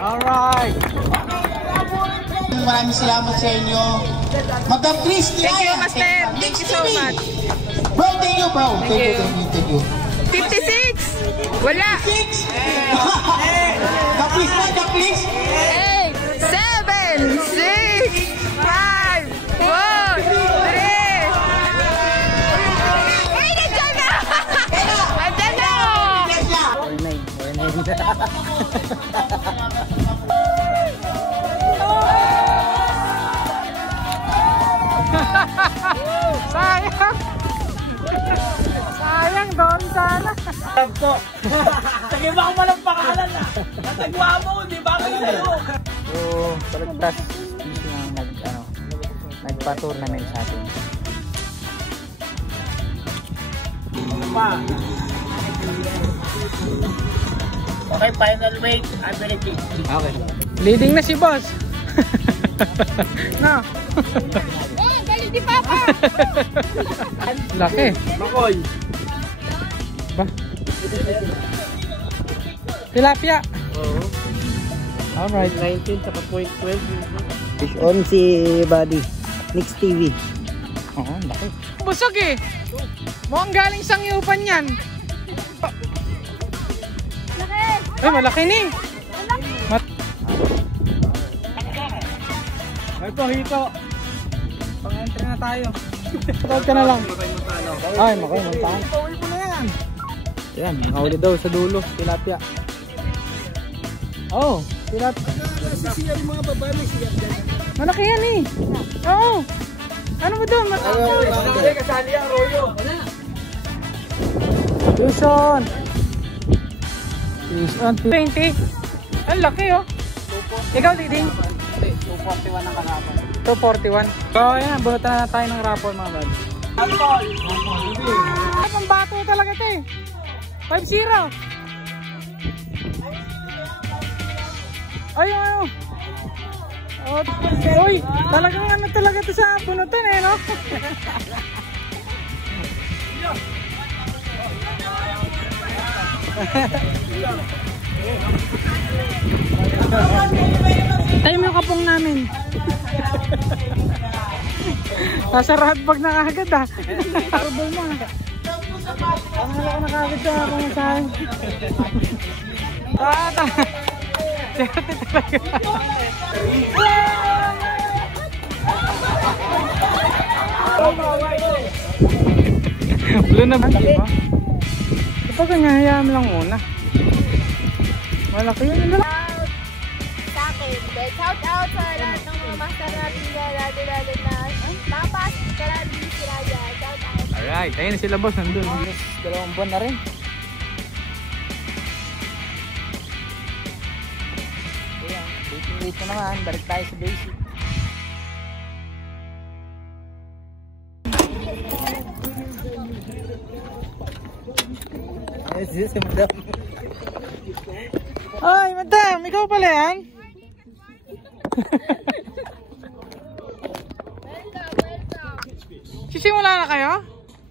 Alright. Maraming salamat sa inyo. Madam Christy. Thank you, Master. Thank you so much. Bro, thank you, bro. Thank you. 56. Wala. 6. Kaplis na, kaplis. 8, 7, 6, 5, 4, 3. Ay, nandiyan na! Nandiyan na! Sayang! Sayang doon sana! Sabto! Nagiba ko malang pangalan na! Natagwa mo, di ba ako sa'yo? So, Balagtas fishing ang nagpa-tournament sa atin. Okay, final weight, 150. Okay. Leading na si boss. No. Oh, galing di Papa! Laki. Makoy. Ba? Tilapia. Oo. Alright. 19 saka .12. Fish on si Buddy. Next TV. Oo, laki. Busog eh. Mukhang galing sangyupan yan. Laki! Ay, malaki ni. Ito, hito. Pang-entry na tayo. Tawag ka na lang. Ay, makoy, magtahan. Pawil ko na yan. Yan, nakahuli daw sa dulo. Tilapia. Oh, tilapia. Sisiyar yung mga babae, may siyar dyan. Malaki yan eh. Oo. Ano ba doon? Kasali, kasali ang royo. Tucson. Tucson. 20. Ang laki oh. Ikaw leading? 241 ang kalaban. 241. So ayan, bunutan na tayo ng rapol mga bad. Rapol! Ay, pambato talaga ito eh. 5-0. Ayun, ayun. Uy, talagang ano talaga ito sa bunutan eh, no? Tayo mo yung kapong namin. Nasa roadbag na kagad ah. Karubol mo ah. Ang hala ko na kagad sa pamasahin. Tata. Serte talaga. Blue na ba? Diba? Kapag ganyan, hayaan lang muna. Malaki yun lang. Sa akin, shout out sa lahat ng mga master natin lalo na Papas, Karali, Siraya, shout out. Alright, ayun sila boss, nandun. 2 buwan na rin. Ayan, wait na naman, balik tayo sa basic. Yes, madam. Ay, madam, ikaw pala yan? Welcome. Sisimula na kayo?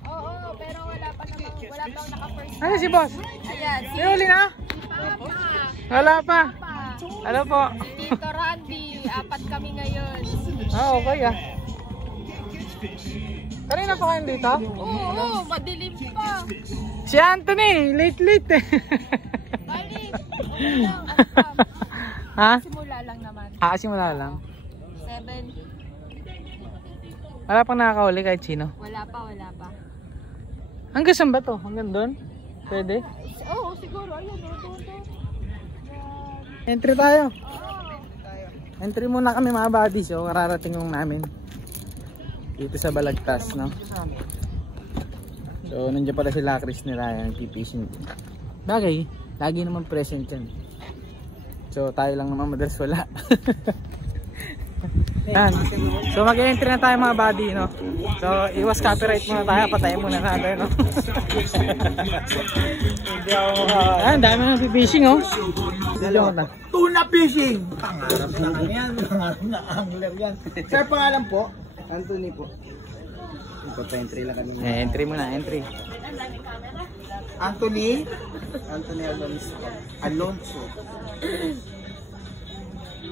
Oo, pero wala pa naka-first. Ano si boss? Ayan, si May huli na? Papa. Wala pa. Ano po? Tito Randy, 4 kami ngayon. Ah, okay ah. Kanina pa kayo dito? Oo, madilim pa. Si Anthony, late eh. Balik, okay lang. Ha? Simula lang naman. Simula lang. 7. Wala pang nakakahuli kahit sino. Wala pa. Hanggang saan ba to? Hanggang doon? Pwede? Oo, siguro. Ayun, doon. Entry tayo. Entry muna kami mga buddies. So, kararating yung namin. Dito sa Balagtas, no? So, nandiyan pala sila Chris nila. Nagpipishing. Bagay, lagi naman present yan. So, tayo lang naman madalas wala. Yan. So, mag-entry na tayo mga buddy, no? So, iwas copyright muna tayo. Patayin muna natin, no? Hindi ako dami na fishing, oh. Tuna fishing! Pangarap na yan. Pangarap na angler yan. Sir, pangalan po? Anthony po. Entry lang kami. Entry muna, entry. Anthony? Anthony Alonso.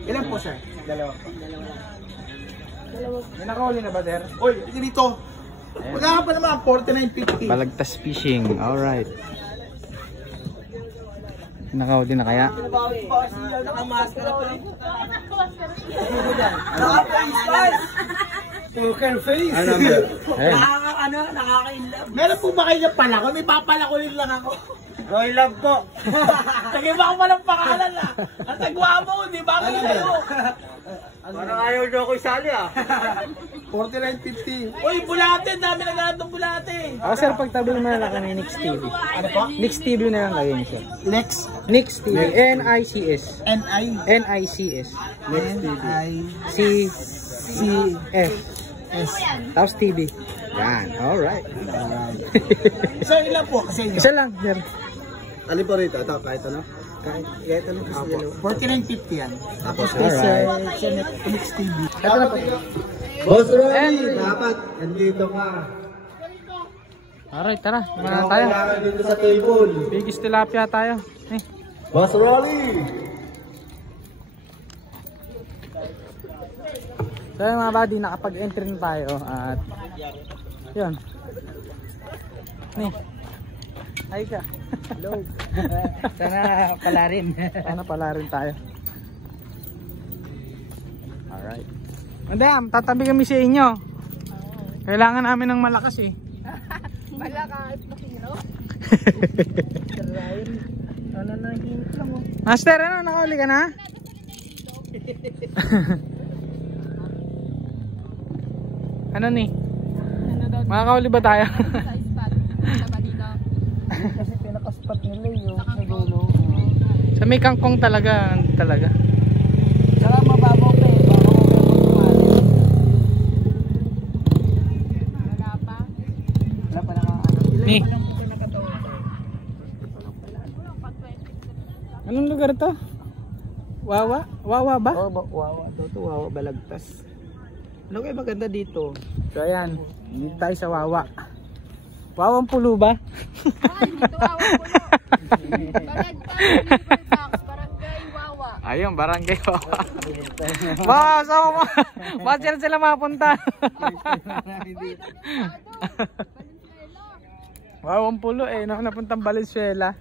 Ilan po, sir? Dalawa. May nakahuli na ba, sir? Oy, dito. Wala pa naman, 49.50. Balagtas fishing, alright. Nakahuli na kaya? Nakamaskara pa lang. Poker face. Ano Nakaka-inlove. Meron po ba kayo na pala ko? May papalakunin lang ako. Roy Love po. Sige ba ako malang pangalan ah. Ang tagwa mo, di ba ako kayo? Parang ayaw nyo ako isali ah. 49.50. Uy, bulate. Dami na ganun itong bulate. Ako sir, pagtabi mo na lang kami Nix TV. Ano po? Nix TV na lang kayo sir. Lex. Nix TV. N-I-C-S. N-I. N-I-C-S. C-F. S. Tapos TV. Yan, alright. So, ilan po kasi inyo? Isa lang, sir. Alin po rito? Ito, kahit ano? Kahit ano? 49.50 yan. Tapos Alright. Lex TV. Ito na po. Boss Rolly, dapat nandito ka. Alright, tara. Mga tayo. Kailangan dito sa table. Biggest tilapia tayo. Eh. Boss Rolly! So yung mga buddy, nakapag-entry na tayo at yun. Ni. Ay ka. Hello. Sana pala rin. Sana pala rin tayo. Alright. Madam, tatabi kami sa inyo. Kailangan namin ng malakas eh. Malakas na kino. Ano na hint lang mo? Master, ano? Nakahuli ka na? Ano ni? Makakahuli ba tayo? Sa spot. Sa balita. Kasi pinaka-spot nila yung sa dulo. Sa may kangkong talaga. Talaga. Saka mababaw pa eh. Wala pa. Wala pa nakakano. Ni. Anong lugar to? Wawa? Wawa ba? Oo, wawa. Ito wawa balagtas. Ano kayo maganda dito? So ayan, dito tayo sa Wawa. Wawang Pulo ba? Ay, dito Wawa Pulo. Balagtas, Barangay Wawa. Ayun, Barangay Wawa. Wow, saan mo? Bakit sila mapunta? Wawang Pulo eh, napuntang Valenzuela.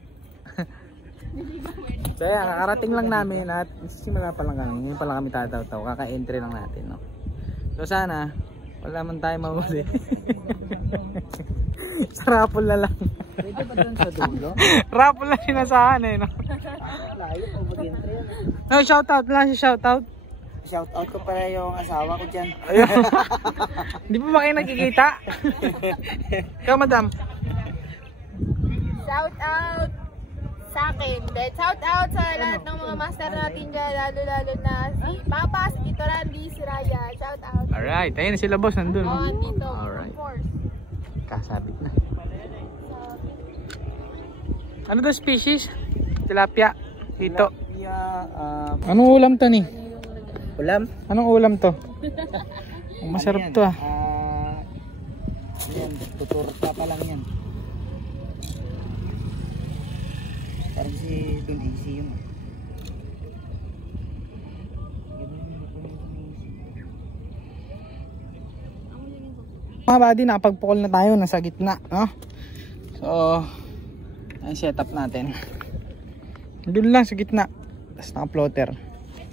So ayan, nakarating lang namin at simula pa lang kami. Ngayon pa lang kami tataw-taw, kaka-entry lang natin, no? So sana wala man tayo mahuli. Sa raffle na lang. Pwede ba dun sa dulo? Raffle na sinasahan eh, no? Layo po mag-entry yan. No, shoutout lang si shoutout. Shout out ko para yung asawa ko dyan. Ayun. Hindi pa ba kayo nakikita? Ikaw madam. Shout out sa akin. Then shout out sa lahat ng mga master natin dyan. Lalo na si Papa, si Tito Randy, si Raya. Shout out. Alright, ayun sila boss nandun. Oh, dito. Alright. Of course. Kasabit na. Ano to species? Tilapia. Dito. Anong ulam to ni? Ulam? Anong ulam to? Masarap to ah. Yan, tuturta pa lang yan. Parang si Don Easy yun. Mga buddy, nakapagpukol na tayo, nasa gitna, no? So, ang setup natin. Doon lang sa gitna. Tapos naka-floater.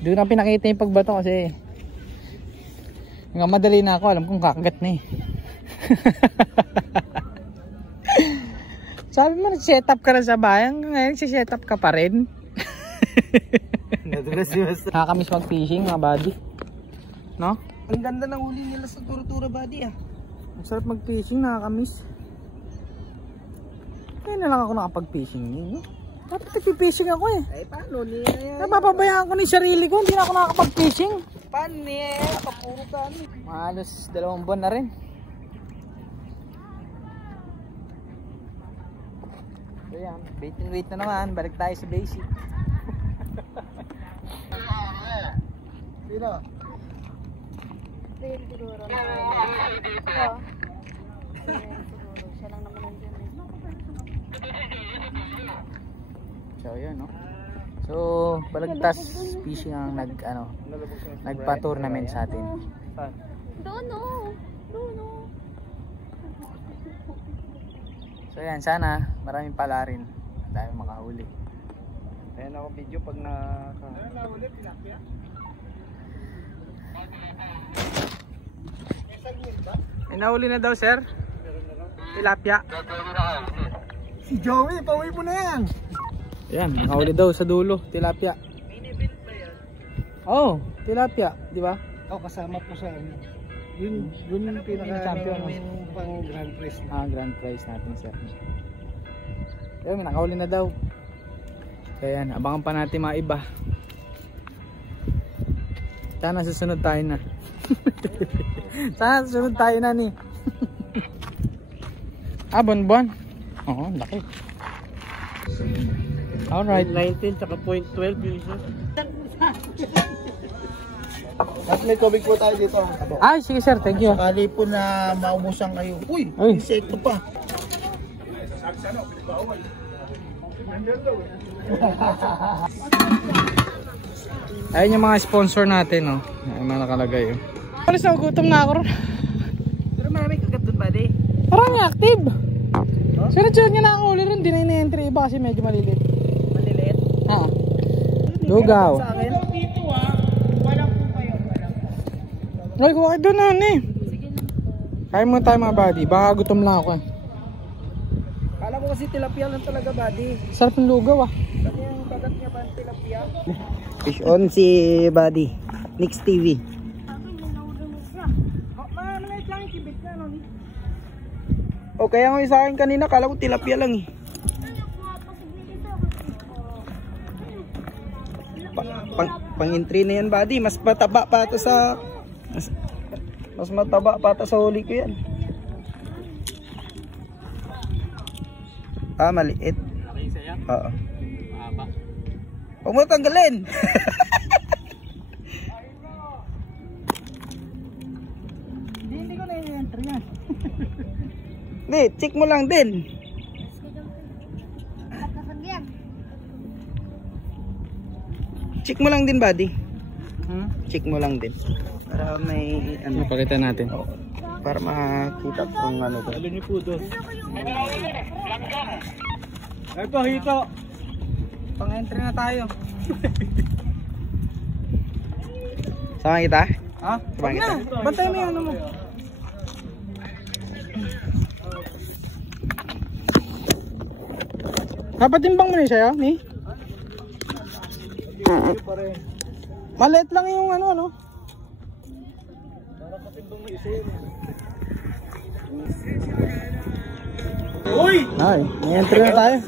Doon na pinakita yung pagbato kasi nga madali na ako, alam kong kakagat na eh. Sabi mo, nag-setup ka na sa bayan, ngayon si-setup ka pa rin. Nakakamiss mag-fishing mga buddy. No? Ang ganda ng huli nila sa Turtura buddy ah. Ang sarap mag-fishing, nakakamiss. Kaya na lang ako nakapag-fishing yun. Dapat nag-fishing ako eh. Ay paano niya? Napapabayaan ko ni sarili ko, hindi na ako nakakapag-fishing. Paano niya? Kapuro ka ano. Halos 2 buwan na rin. So yan, bait and wait na naman, balik tayo sa basic. Sino? Ayun siguro na. Ito. Siya lang naman nandiyan eh. So yun no. So, Balagtas Fishing ang nagpa-tournament sa atin. Doon no. So yan, sana maraming pala rin. Dahil makahuli. Ayan ako video pag Nahuli, tilapia. May nahuli na daw, sir. Tilapia. Si Joey, pauwi mo na yan. Yan, nakahuli daw sa dulo, tilapia. Oh, tilapia, di ba? Kasama po sa yun pinaka-champion namin pang grand prize. Grand prize natin, sir. Yan, may nakahuli na daw. Kaya yan, abangan pa natin mga iba. Sana susunod tayo na. Sana susunod tayo na ni. Buwan. Oo, laki. Alright. 19 tsaka 0.12 yung isa. At may tubig po tayo dito. Ay, sige sir, thank you. Sakali po na maubusan kayo. Uy, Ay. insekto pa. Ayun yung mga sponsor natin, no. Ayun mga nakalagay, oh. Alis na, gutom na ako ron. Pero marami kagat doon, buddy. Parang active. Sunod-sunod niya na ako uli ron. Di na in-entry iba kasi medyo maliliit. Maliliit. Lugaw. Sa akin. Ay, kuha doon na, eh. Kain muna tayo mga buddy. Baka gutom lang ako, eh. Kala ko kasi tilapia lang talaga, buddy. Sarap ng lugaw, ah. Sabi yung kagat niya ba ang tilapia? Fish on si Buddy. Nix TV. Maliit lang yung kibit na, no? O kaya nga sa akin kanina, kala ko tilapia lang eh. Pang-entry na yan, Buddy. Mas mataba pa ito sa... Mas mataba pa ito sa huli ko yan. Maliit. Oo. Huwag mo tanggalin. Hindi ko na i-enter yan. Hindi, check mo lang din. Check mo lang din, Buddy. Check mo lang din. Para may ano, Pakita natin. para makita kung ano to. Alin niyo po doon. Ito, hito. Pang-entry na tayo. Sama kita? Ha? Sama kita? Bantay mo yung ano mo. Kapatimbang mo na siya, ni? Maliit lang yung ano. Uy! Ay, may entry na tayo.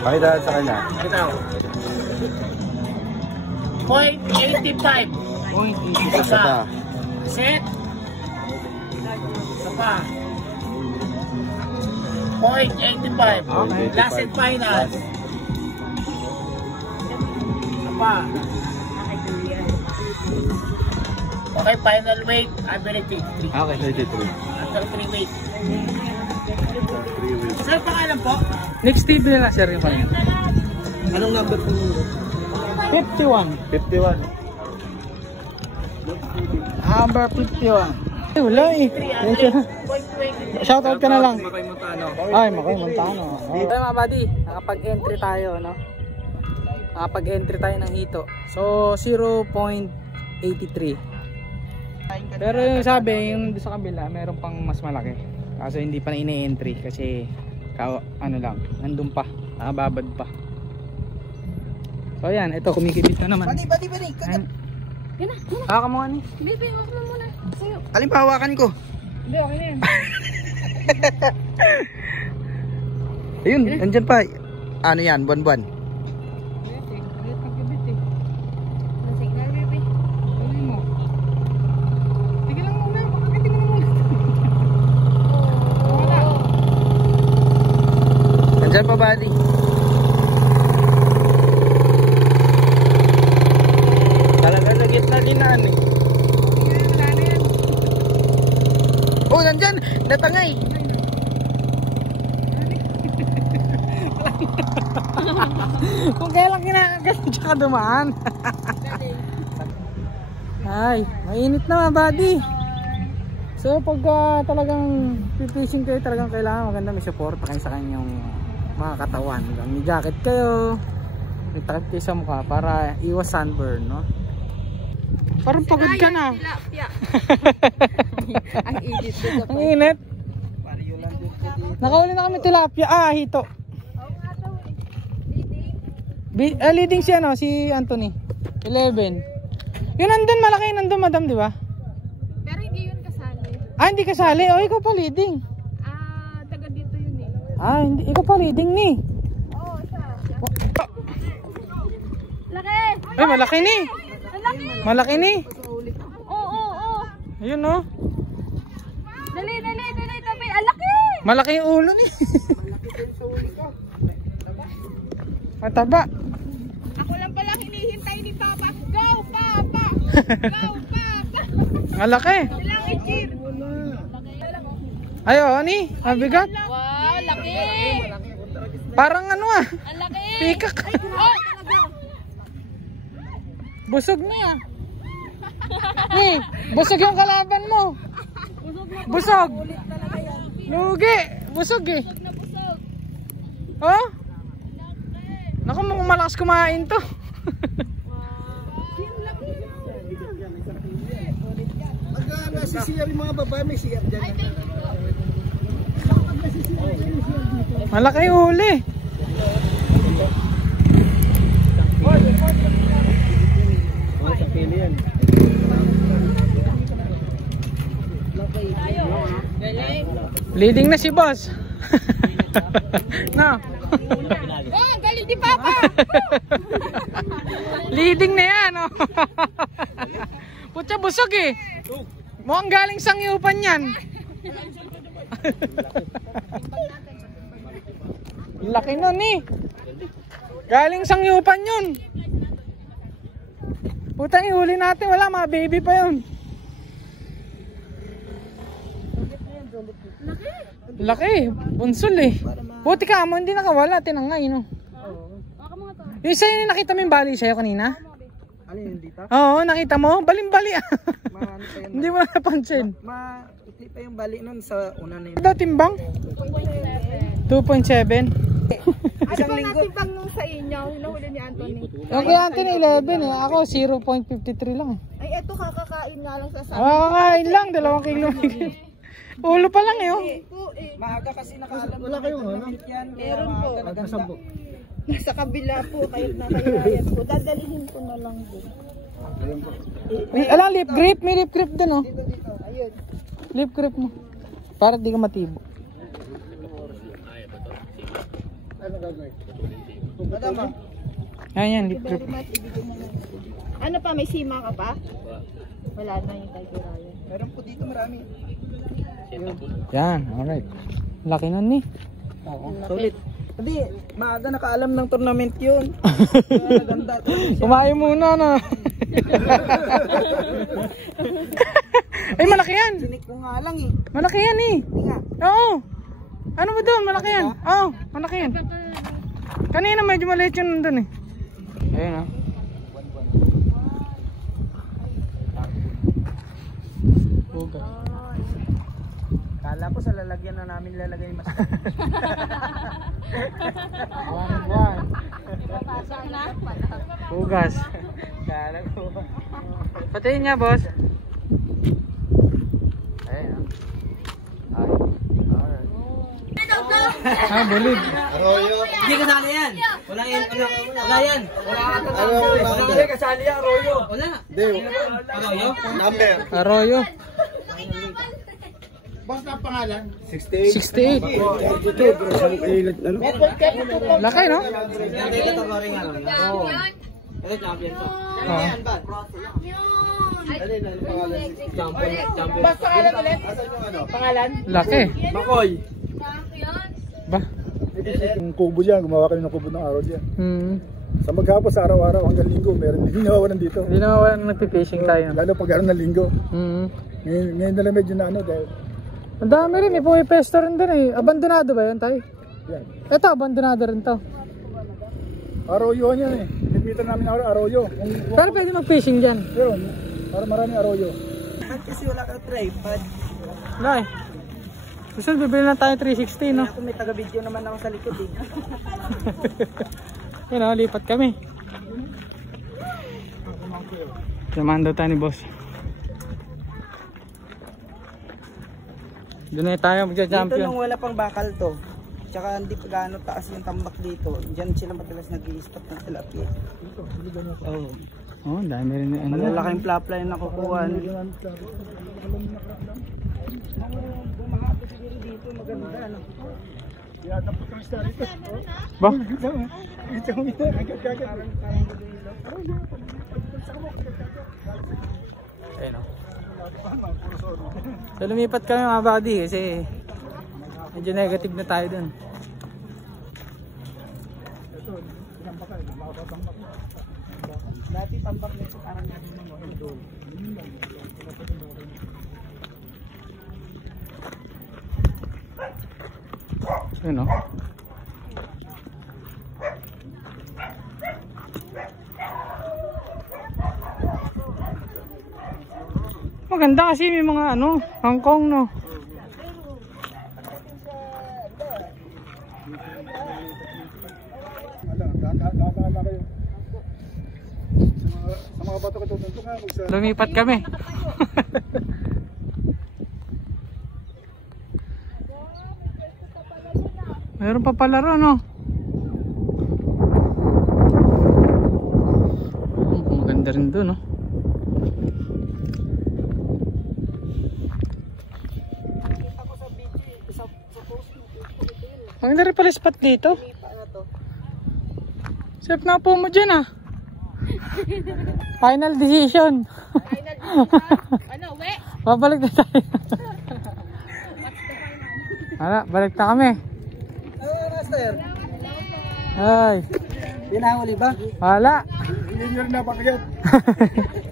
Pakita sa kanya. Ito. 0.85. Isa pa. Set. Isa pa. 0.85. Last and final. Isa pa. Okay, final weight. Average 83. Okay, 33. After 3 weight. Sir, pangalan po? Next TV na lang, sir, yung kanina. Anong number po? 51. 51. Number 51. Ay, wala eh. Shoutout ka na lang. Makay Montano. Ay, Makoy Montano. Okay mga buddy, nakapag-entry tayo, no? Nakapag-entry tayo ng hito. So, 0.83. Pero yung sabi, yung sa kabila, meron pang mas malaki. Kaso hindi pa na ine-entry kasi ano lang, nandun pa, nakababad pa. So ayan, ito kumikibit na naman. Buddy. Ayan. Haka mo ani. Baby, huwag mo muna. Sa'yo. Alin pa hawakan ko? Hindi, okay na yan. Ayun, andyan pa. Ano yan, buwan-buwan. Ang signal, baby. Tigil lang muna, makakating mo muna. Andyan pa, Buddy. Kung kailan kinakagat, tsaka dumaan. Ay, mainit na buddy. So pag talagang fishing kayo, talagang kailangan maganda may support kayo sa kanyang mga katawan. May jacket kayo, may takip kayo sa mukha para iwas sunburn, no? Parang pagod ka na. Ang init dito. Ang init. Nakahuli na kami tilapia. Ah, hito. Oo nga daw eh. Leading si ano, si Anthony. 11. Yun nandun, malaki nandun madam, di ba? Pero hindi yun kasali. Ah, hindi kasali. O, ikaw pa leading. Taga dito yun eh. Ah, hindi. Ikaw pa leading ni. Oo, siya. Laki! Ay, malaki ni. Ang laki! Malaki ni. Oo. Ayun, no. Dali, tabi. Ang laki! Malaki yung ulo ni. Mataba. Ako lang pala hinihintay ni Papa. Go, Papa! Go, Papa! Malaki. Ilang i-cheer. Ay, oo, ni. Mabigat. Wow, laki! Parang ano ah. Ang laki! Pikak. Oh, talaga! Busog niya. Ni, busog yung kalaban mo. Busog. Lugi. Busog eh. Busog na busog. Oh? Naku, mukhang malakas kumain to. Nasisiyar yung mga babae, may siyar dyan. Malaki yung huli. Leading na si boss. No. Oh, galing di Papa! Leading na yan, oh. Putya, busog eh. Mukhang galing sangyupan yan. Laki nun eh. Galing sangyupan yun. Puta, ihuli natin. Wala, mga baby pa yun. Laki, bunsul eh. Puti ka mo, hindi nakawala. Tinangay, no? Yung isa yun, nakita mo yung bali sa'yo kanina? Ano yun dito? Oo, nakita mo? Baling-bali ah. Ano pa yun? Hindi mo napansin. Maikli pa yung bali nun sa una na yun. Daw timbang? 2.7. Isang linggo. Natibang nung sa inyo, hinahuli ni Anthony. Yung kay Anthony 11 eh. Ako 0.53 lang eh. Ay, eto kakakain nga lang sa Kakain lang, 2 kilo. Ulo pa lang eh oh. Maaga kasi nakaalam. Wala kayong ano? Meron po. Nagkasabok. Nasa kabila po, kahit nakayayat po. Dadalihin ko na lang po. May alang lip grip, may lip grip din oh. Ayun. Lip grip mo. Para di ka matibo. Ano gagawin? Madama. Yan, lip grip. Ano pa, may sima ka pa? Wala na yung Tiger Ryan. Meron po dito marami. Yan, alright. Laki nun ni. Oo, solid. Hindi, maaga nakaalam ng tournament yun. Naganda. Kumain muna na. Ay, malaki yan. Sinik ko nga lang eh. Malaki yan eh. Hindi nga. Oo. Ano ba doon? Malaki yan. Oo, malaki yan. Kanina medyo maliit yun nandun eh. Ayun ah. Kala ko sa lalagyan na namin lalagay mas. Buwan. Papasok na? Hugas. Kala ko. Patiin niya, boss. Ayun ah. Ah, bulid. Arroyo. Hindi kasali yan. Wala yan. Wala yan. Hindi kasali yan, Arroyo. Wala. Hindi. Arroyo? Number. Arroyo. Boss na pangalan? 68. Laki, no? Dito to rin nga. Oo. Ito champion to. Oo. Basta pangalan ulit? Pangalan? Laki. Makoy. Ba? Yung kubo dyan, gumawa kami ng kubo ng araw dyan. Sa maghapon sa araw-araw hanggang linggo, meron din nawawalan dito. Hindi na wala nagpipishing tayo. Lalo pag araw ng linggo. Ngayon na lang medyo na ano dahil Ang dami rin eh, pumipesto rin din eh. Abandonado ba yan tayo? yan. Ito, abandonado rin to. Arroyo yan eh. Nagpitan namin ng arroyo. Pero pwede mag-fishing dyan. Pero, para marami arroyo. Ba't kasi wala kang tripod? Wala eh. Susunod, bibili na tayo 360, no? Ako may taga-video naman ako sa likod eh. Yan o, lipat kami. Samahan daw tayo ni boss. Doon na tayo Dito magja-champion. nung wala pang bakal to. Tsaka hindi pa gaano taas yung tambak dito. Diyan sila madalas nag-i-stop ng tilapia. Oh. Oh, dami rin yung ano. Malalaking plapla yung nakukuha. Dito maganda ano. Ba? Ayun o. So lumipat kami mga buddy kasi medyo negative na tayo dun. Dati tambak nito parang natin ng mga doon. Ayun o. Maganda kasi may mga ano, Hongkong no. Sa mga bato katutunto nga. Lumipat kami. Meron pa palaro no. Maganda rin doon no. Maganda rin pala spot dito. Safe na po mo dyan ah. Final decision. Final decision. Ano, we? Babalik na tayo. Hala, balik na kami. Master. Ay. Pinahuli ba? Wala. Hindi nyo rin napakagat.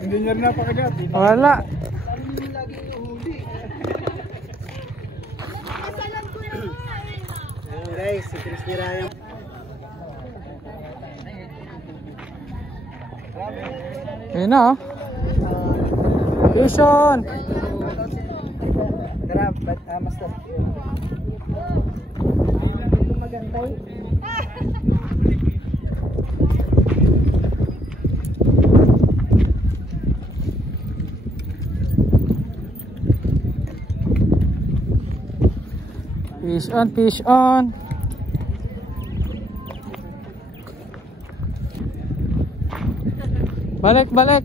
Hindi nyo rin napakagat. Wala. Guys, si Crispy Ryan. Ayun na oh. Vision. Tara, master. Maganda eh. Fish on, fish on. Balik, balik.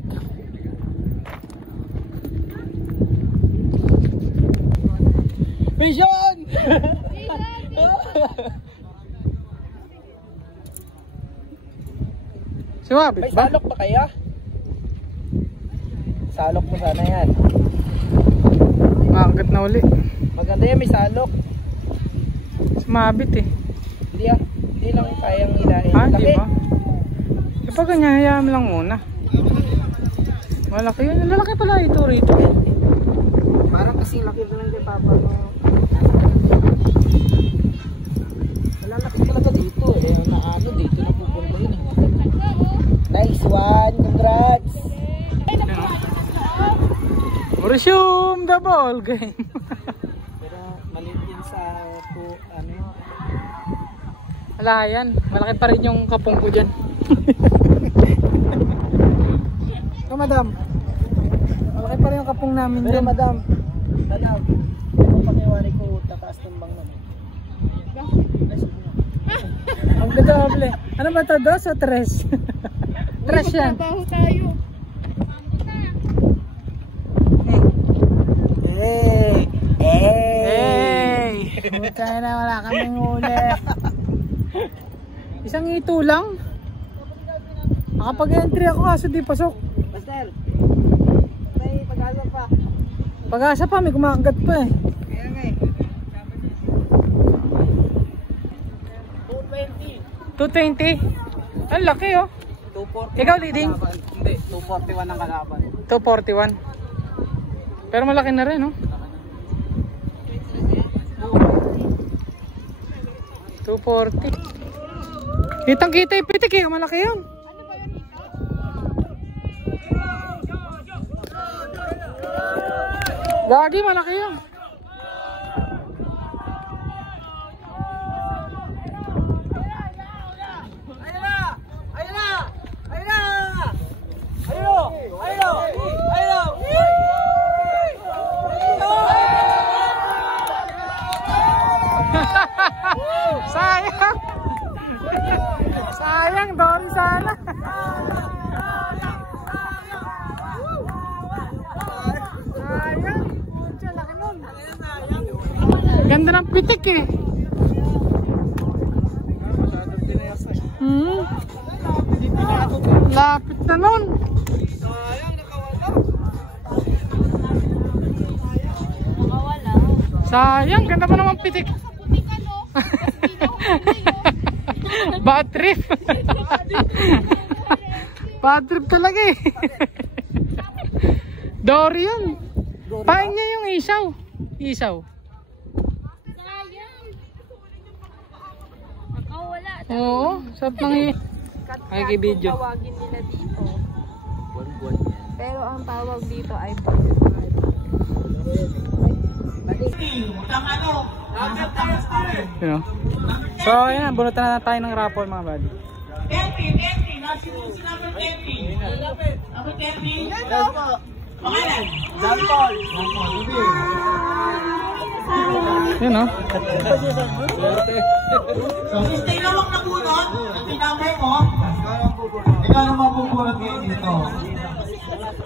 Fish on! Sumabit May ba? salok pa kaya? Salok mo sana yan. Makagat na uli. Maganda yan, may salok. Sumabit eh. Hindi lang kayang ilahin. Ah, di Laki. ba? Kapag ganyan, hayaan mo lang muna. Malaki yun. Lalaki pala ito rito. Parang kasing laki doon ng kay Papa mo. Malalaki talaga dito eh. Naano dito na pupunta yun eh. Nice one! Congrats! Resume the ball game. Pero maliit din sa ano yun. Wala yan. Malaki pa rin yung kapong ko dyan. So madam, malaki pa rin yung kapong namin Pero dyan. madam, kung pakiwari ko tataas ng bang naman. Ang doble. Ano ba ito? 2 o 3? 3 yan. Trabaho tayo. Hey! Hey! Buta na, wala kaming huli. Isang ito lang. Nakapag-entry ako kaso di pasok. Master, may pag-asa pa. Pag-asa pa, may kumakagat pa eh. Kaya nga eh. 220. Ang laki oh. 240. Ikaw leading? Hindi, 241 ang kalaban. 241. Pero malaki na rin oh. 240. Kitang-kita yung pitik eh, malaki yun. Gagi, malaki yun. Sayang. Sayang, Dory sana. Sayang. Pucha, laki nun. Ganda ng pitik eh. Lapit na nun. Sayang, ganda pa naman pitik. Bad trip. Bad trip talaga eh. Dory yun. Pain niya yung isaw. Isaw. Oo, sarap ng video. Tawagin nila dito. Pero ang tawag dito ay you know? So ayan, bunutan na tayo ng raffle mga buddy. 10, number 10. Number 10. Pangalan? John Paul. Yun no? So, stay lawak na bunot. Ang tinamay mo. Ikaw naman bubunot ngayon dito.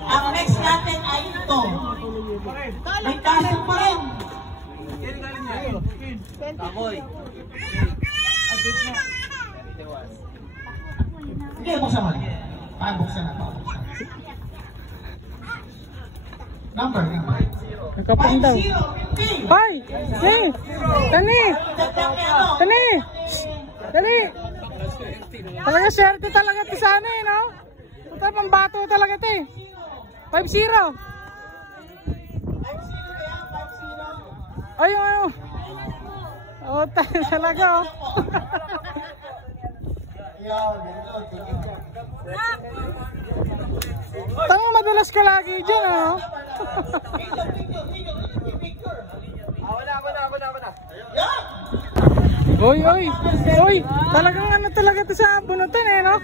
Ang next natin ay ito. May tasok pa rin. Hindi, buksan mo. Buksan na. Number. Nakapang daw. Hoy! Hey! Tani! Tani! Tani! Talaga swerte talaga ito sa ano eh, no? Ito pambato talaga ito eh. 5-0. Ay, yung ano. Oo, tayo talaga oh. Tama, madulas ka lagi dyan ano. Oy, oy, oy, talagang ano talaga ito sa bunutan eh, no?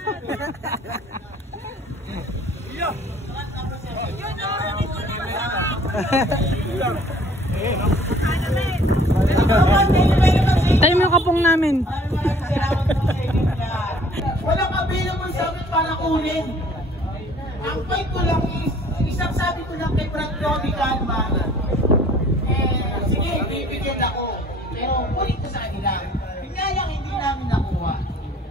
Tayo mo yung kapong namin. Walang available sa amin para kunin. Ang point ko lang is, isang sabi ko lang kay Brad Johnny Calma, sige, bibigyan ako. Pero kunin ko sa kanila. Nga lang hindi namin nakuha.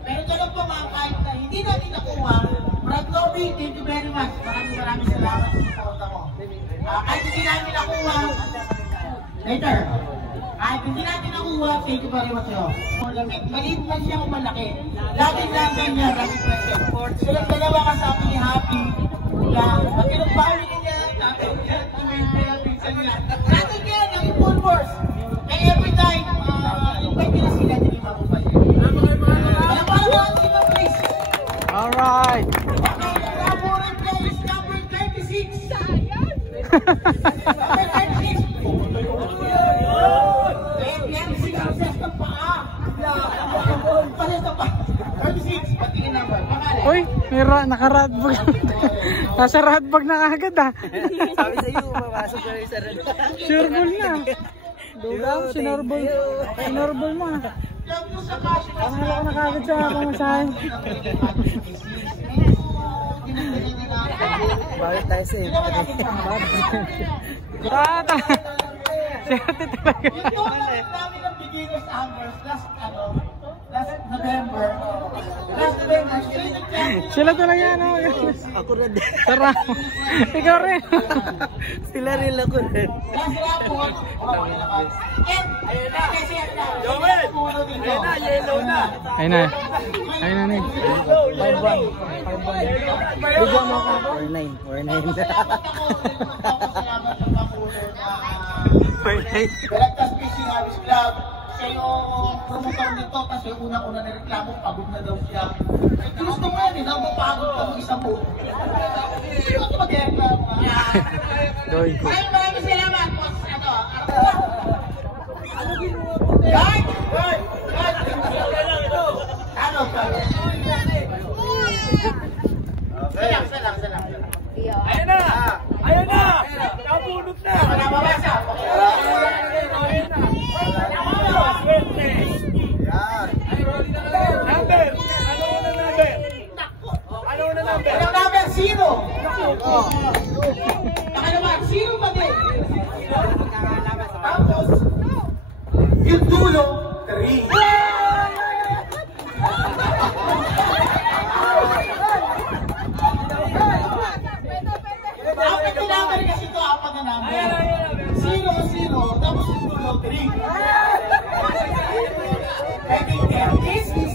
Pero talagang pa mga kahit na hindi namin nakuha, Brad Lobby, thank you very much. Maraming salamat sa support ako. Kahit hindi namin nakuha, later. Kahit hindi natin nakuha, thank you very much. Maliit man siya o malaki. Lagi namin niya, lagi presyo. Silang dalawa kasama ni Happy. Pag pinagbawi niya, natin niya, natin niya, naging full force. And every time, invite nila sila, hindi mabubalik. Alam mo naman, si Ma'am Chris. Alright. Okay, favorite place, number 36. Number 36. Yan, 6 ng paa. Palito pa. 36, patingin number. Pangalan. Uy, may naka-radbag. Nasa radbag na agad ah. Sabi sa'yo, mapasok ka rin sa radbag. Sureball na. Dulang, sinurbol. Sinurbol mo ah. Pangalan ko na kagad sa pamasahin. Bakit tayo sa'yo? Tata. Siyate talaga. Yung tournament namin ng beginners Ambers last November. Sila talaga ano. Ako rin. Tara. Ikaw rin. Sila rin ako rin. Last rapon. And, ayun na. Joel! Ayun na, yellow na. Ayun na. Ayun na Nick. 5-1. Bigyan mo ako. 4-9. Balagtas Fishing Harvest Club. siya yung promotor nito kasi unang-una na reklamo, pagod na daw siya. Gusto mo yan, napapagod ka mo isang buo. Ano ba mag-reklamo nga? Maraming salamat, boss. Guard! Ano ba? Salang. Ayan na! Ayan na! Nabunot na! Nababasa! Number! Ano na number? Ang number 0! Baka naman, 0 pa din! Tapos, yung dulo, 3. Apat na number kasi ito, apat na number. 0, tapos yung dulo, 3. Pwede 30s, 23.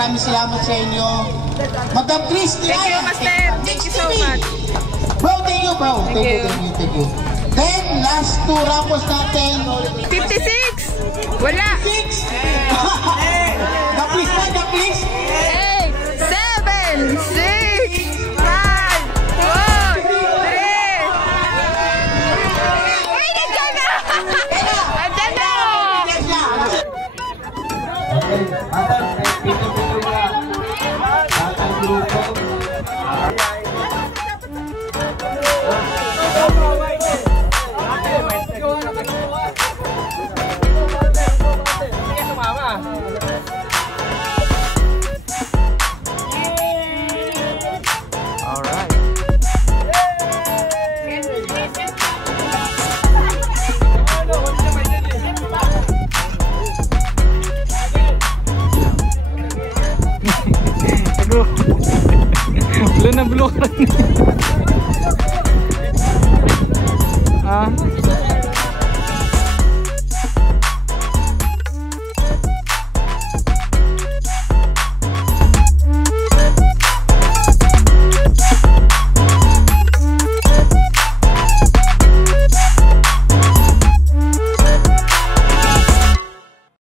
Maraming salamat sa inyo. Madam Chris, Thank you, Master. Thank you so much. Bro, thank you, bro. Thank you. Then, last 2 raffles natin. 56! Wala! 6! The please. 8, 7, 6, 5, 4, 3. Uy, nandiyan na! Nandiyan na! Blue na blue. Ah.